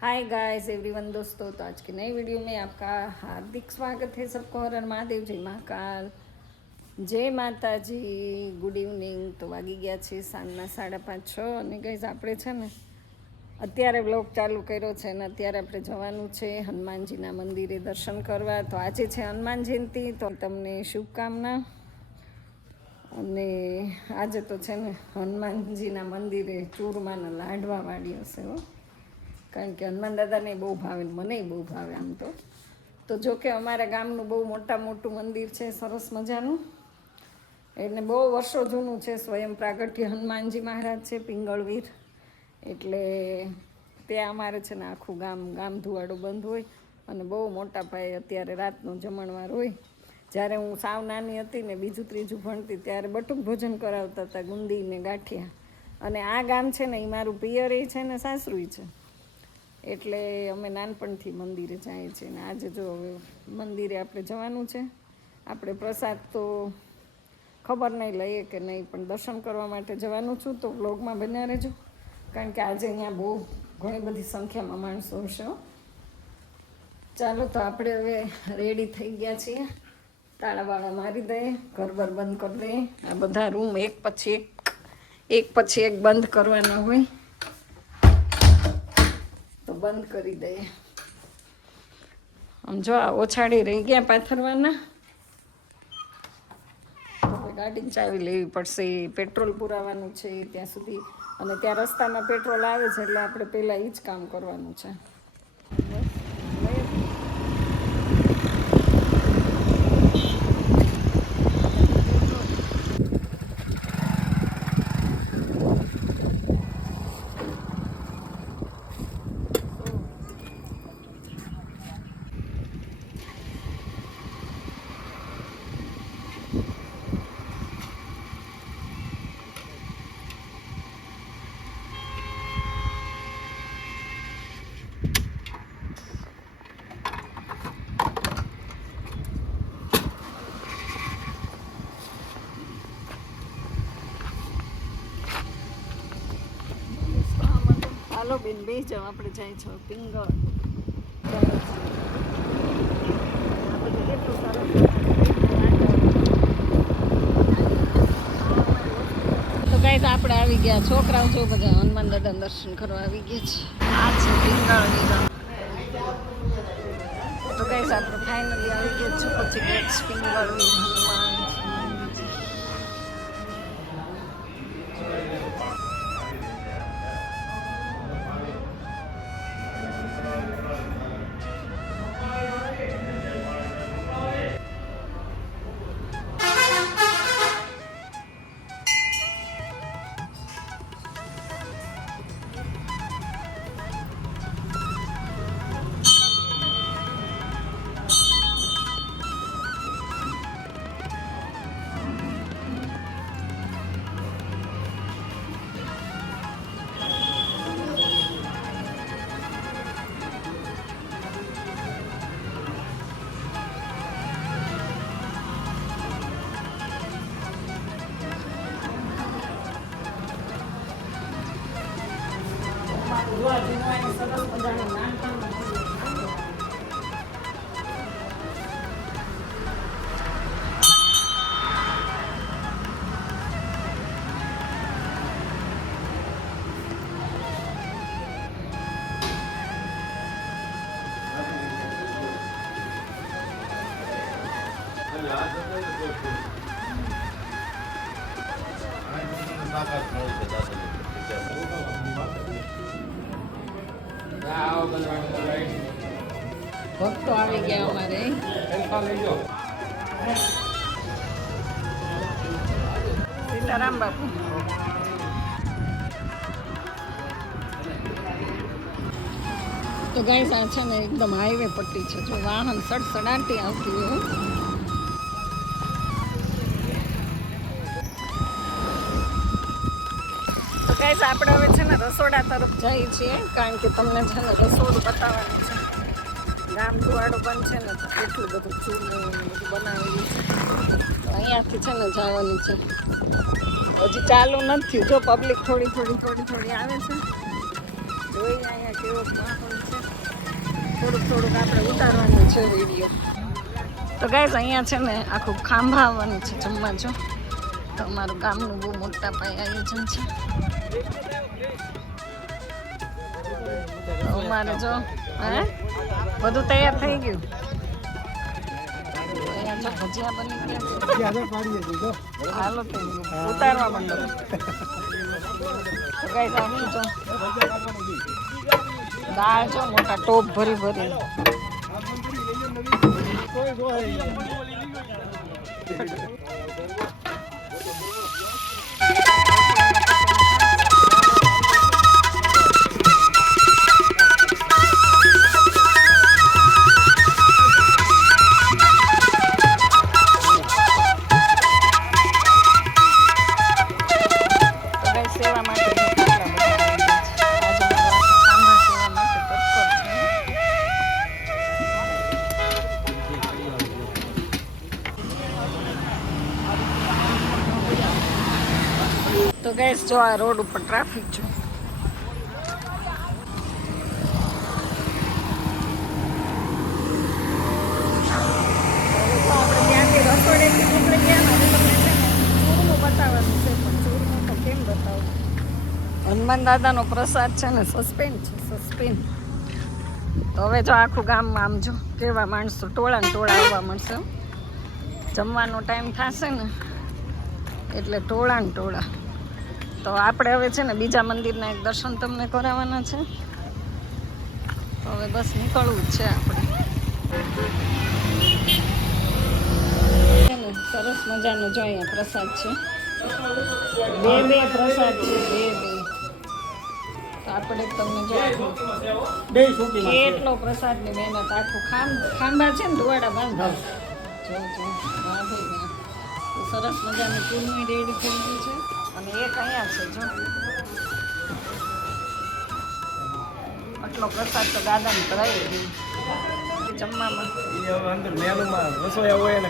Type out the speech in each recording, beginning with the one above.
Hi guys everyone दोस्तों तो आज की नई वीडियो में आपका हार्दिक स्वागत है सबको हर हर महादेव जय महाकाल જય માતાજી ગુડ ઇવનિંગ તો વાગી ગયા છે સાંજના સાડા પાંચ છ અને ગઈઝ આપણે છે ને અત્યારે બ્લોગ ચાલુ કર્યો છે અને અત્યારે આપણે જવાનું છે હનુમાનજીના મંદિરે દર્શન કરવા તો આજે છે હનુમાન જયંતિ તો તમને શુભકામના અને આજે તો છે ને હનુમાનજીના મંદિરે ચૂરમાના લાડવા વાળી હશે હો કારણ કે હનુમાન દાદાને બહુ ભાવે મને બહુ ભાવે આમ તો. તો જો કે અમારા ગામનું બહુ મોટા મોટું મંદિર છે, સરસ મજાનું. એટલે બહુ વર્ષો જૂનું છે સ્વયં પ્રાગટ્ય હનુમાનજી મહારાજ છે, પિંગળવીર. એટલે ત્યાં અમારે છે ને આખું ગામ ગામ ધુવાડો બંધ હોય અને બહુ મોટા પાયે અત્યારે રાતનો જમણવાર હોય. જ્યારે હું સાવ નાની હતી ને બીજું ત્રીજું ભણતી ત્યારે બટુક ભોજન કરાવતા હતા ગુંદી ને ગાંઠિયા. અને આ ગામ છે ને એ મારું પિયર છે ને સાસરું છે. એટલે અમે નાનપણથી મંદિરે જાય છે ને આજે જો હવે મંદિરે આપણે જવાનું છે. આપણે પ્રસાદ તો ખબર નહીં, લઈએ કે નહીં, પણ દર્શન કરવા માટે જવાનું છું તો બ્લોગમાં બન્યા રહેજો. કારણ કે આજે અહીંયા બહુ ઘણી બધી સંખ્યામાં માણસો હશે ચાલો તો આપણે હવે રેડી થઈ ગયા છીએ. તાળાવાળા મારી દઈએ ઘર બંધ કરી દઈએ. આ બધા રૂમ એક પછી એક એક પછી એક બંધ કરવાના હોય. બંધ કરી દઈએ આમ જો આ ઓછાડી રહી ગયા પાથરવાના. ગાડી ચાવી લેવી પડશે. પેટ્રોલ પુરાવાનું છે ત્યાં સુધી. અને ત્યાં રસ્તામાં પેટ્રોલ આવે છે એટલે આપણે પહેલાં એ જ કામ કરવાનું છે. હાલો બેન, બે જાઓ, આપણે જાય છો. પિંગળ. તો આપણે આવી ગયા છોકરાઓ જો બધા હનુમાન દાદા દર્શન કરવા આવી ગયા છે. આ છે પિંગળ. તો ગાઈઝ આપણે ફાઇનલી આવી ગયા છો પછી ગેટ્સ પિંગળ. ભક્તો આવી ગયા અમારે. સીતારામ બાપુ. તો ગાઈસ, આ છે ને એકદમ હાઈવે પટ્ટી છે. જો વાહન સડસડાટી આવતી હોય. તો ગાઈસ, આપણે હવે છે ને રસોડા તરફ જઈએ છીએ, કારણ કે તમને છે ને રસોડું બતાવવાનું છે. ગામ દુવાડો પણ છે ને એટલું બધું ચૂરમું ને બધું બનાવેલું છે. અહીંયાથી છે ને જવાનું છે. હજી ચાલુ નથી, જો પબ્લિક થોડી થોડી થોડી થોડી આવે છે. જોઈ અહીંયા કેવો માહોલ છે. થોડુંક થોડુંક આપણે ઉતારવાનું છે વીડિયો તો ગાઈઝ અહીંયા છે ને આખું ખાંભા આવવાનું છે જમવા, જો. તો અમારું ગામનું બહુ મોટા પાયે આયોજન છે. અમારે જો બધું તૈયાર થઈ ગયું. છે ઉતારવા માંડો. દાળ જો મોટા ટોપ ભરી ભરી. તો ગેસ જો આ રોડ ઉપર ટ્રાફિક છે. હનુમાન દાદાનો પ્રસાદ છે ને સસ્પેન્ડ છે સસ્પેન્ડ તો હવે જો આખું ગામ આમ જો કેવા માણસો ટોળા ટોળા આવવા મળશે. જમવાનો ટાઈમ થશે ને, એટલે ટોળા ને ટોળા. તો આપણે હવે છે ને બીજા મંદિરના એક દર્શન તમને કરાવવાના છે. તો હવે બસ નીકળવું જ છે આપણે. ને સરસ મજાનો જો અહીંયા પ્રસાદ છે. બે બે પ્રસાદ છે બે બે. આપણે તમને જો બે કેટલો પ્રસાદની મહેનત આખું ખામ ખાંભા છે ને ધોવાડા બાંધા. જો જો સરસ મજાની પૂર્ણ રેડી થઈ ગઈ છે. અને એક અહીંયા છે જો. આટલો પ્રસાદ તો દાદાને કરાવી દીધો જમવામાં. અંદર મેનુમાં માણસો હોય એને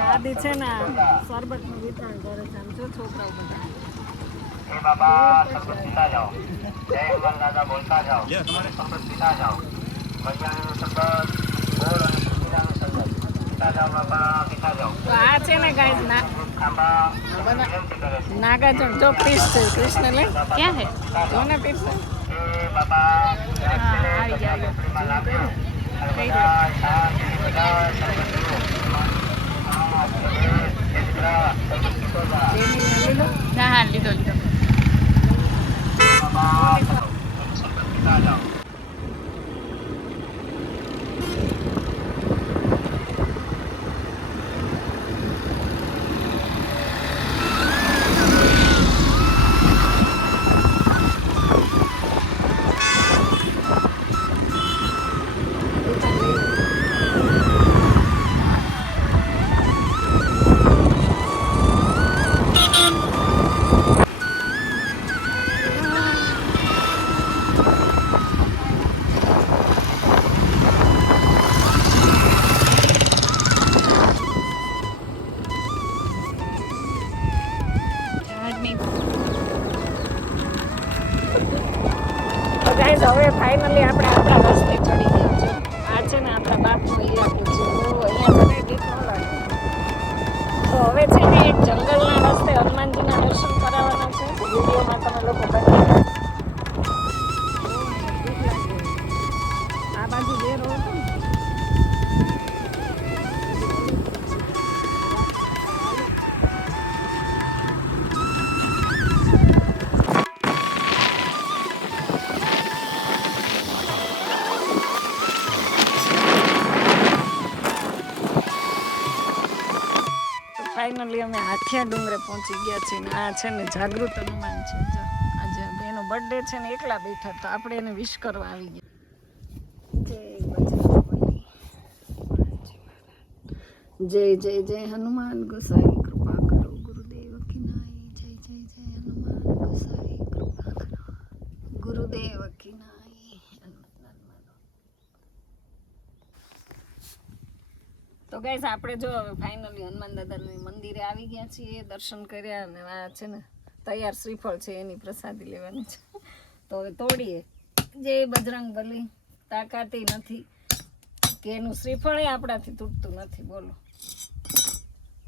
દાદી છે ને સરબતનું વિતરણ કરે નાગાર્જુન જો પીસ છે કૃષ્ણ લે. ક્યાં હે જો ને પીસ બાબા આવી જાય દીકરા, સરબત પીતો જા. તેની લીધો ફાઇનલી આપણે આપણા રસ્તે ચડી ગયા છે. આ છે ને આપણા બાપનો ઇલાકો છે અહીંયા મને બીક ન લાગે તો હવે છે ને એક જંગલના અમે ડુંગરે પહોંચી ગયા છીએ ને આ છે ને જાગૃત હનુમાન છે. આજે બેનો બર્થડે છે ને એકલા બેઠા તો આપણે એને વિશ કરવા આવી ગયા. જય. જય જય હનુમાન ગોસાઈ, કૃપા કરો ગુરુદેવ કિનાઈ. જય જય જય હનુમાન ગોસાઈ, કૃપા કરો ગુરુદેવ કિનાઈ. તો ગાઈસ આપણે જો હવે ફાઇનલી હનુમાન દાદાની મંદિરે આવી ગયા છીએ, દર્શન કર્યા અને આ છે ને તૈયાર શ્રીફળ છે, એની પ્રસાદી લેવાની છે. તો હવે તોડીએ. જે બજરંગ બલી. તાકાતી નથી કે એનું શ્રીફળ એ આપણાથી તૂટતું નથી, બોલો.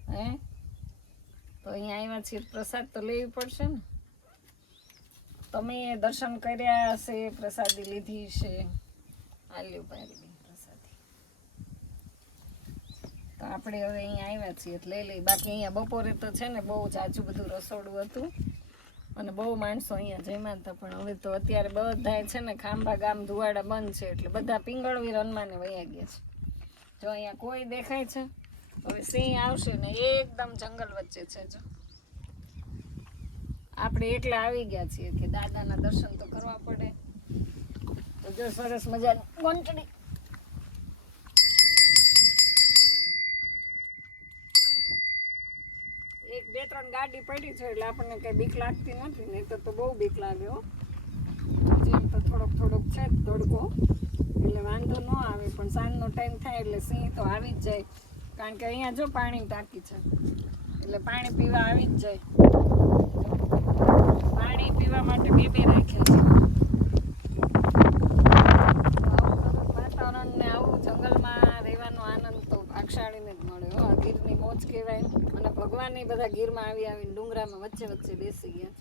હે? તો અહીંયા આવ્યા છીએ, પ્રસાદ તો લેવી પડશે ને. તમે દર્શન કર્યા હશે, પ્રસાદી લીધી છે આલ્યું પારી પ્રસાદી તો આપણે હવે અહીંયા આવ્યા છીએ એટલે લઈ લઈ બાકી અહીંયા બપોરે તો છે ને બહુ જાજુ બધું રસોડું હતું. અને બહુ માણસો અહીંયા જમ્યા હતા, પણ હવે તો અત્યારે બધા છે ને ખાંભા, ગામ, ધુવાડા બંધ છે એટલે બધા પિંગળવીર હનુમાને વયા ગયા છે. જો અહીંયા કોઈ દેખાય છે? હવે સિંહ આવશે ને એકદમ જંગલ વચ્ચે છે જો. આપણે એકલા આવી ગયા છીએ કે દાદાના દર્શન તો કરવા પડે. તો જો સરસ મજાની ઘંટડી ત્રણ ગાડી પડી છે એટલે આપણને કઈ બીક લાગતી નથી, નહીં તો બહુ બીક લાગે હો. તો થોડોક થોડોક છે જ તડકો એટલે વાંધો ન આવે, પણ સાંજનો ટાઈમ થાય એટલે સિંહ તો આવી જ જાય. કારણ કે અહીંયા જો પાણી ટાંકી છે, એટલે પાણી પીવા આવી જ જાય પાણી પીવા માટે બે બે રાખેલ છે આવું વાતાવરણ ને આવું જંગલમાં રહેવાનો આનંદ તો ભાગશાળીને જ મળે હો આ ગીરની મોજ કહેવાય અને ભગવાન બધા ગીરમાં આવી આવીને ડુંગરામાં વચ્ચે વચ્ચે બેસી ગયા.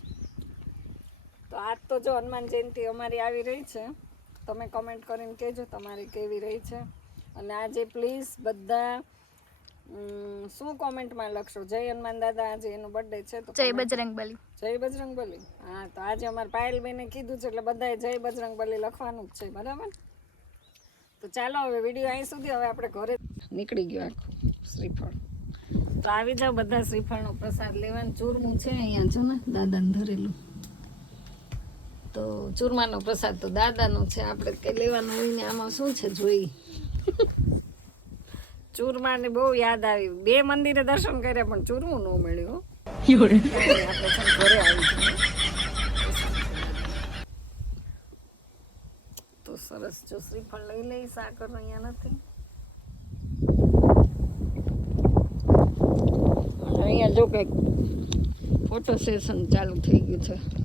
તો આજ તો જો હનુમાન જયંતિ અમારી આવી રહી છે. તમે કમેન્ટ કરીને કહેજો તમારી કેવી રહી છે. અને આજે પ્લીઝ બધા શું કોમેન્ટમાં લખશો? જય હનુમાન દાદા આજે એનો બર્થડે છે તો જય બજરંગબલી બજરંગ બલી. જય બજરંગ બલી? હા તો આજે અમારે પાયલબેને કીધું છે એટલે બધાએ જય બજરંગ બલી લખવાનું જ છે બરાબર? તો ચાલો હવે વીડિયો અહીં સુધી હવે આપણે ઘરે નીકળી ગયો આખું શ્રીફળ. તો આવી જાઓ બધા શ્રીફળનો પ્રસાદ લેવાનું. ચૂરમું છે અહીંયા છો ને દાદાને ધરેલું. તો ચૂરમાનો પ્રસાદ તો દાદાનો છે આપણે કે લેવાનું હોય ને આમાં શું છે જોઈ. ચૂરમાની બહુ યાદ આવી. બે મંદિરે દર્શન કર્યા પણ ચૂરમું ન મળ્યું ઘરે આવી તો સરસ જો શ્રીફળ લઈ લઈ સાકર અહીંયા નથી. અહીંયા જો કંઈક ફોટો સેશન ચાલુ થઈ ગયું છે.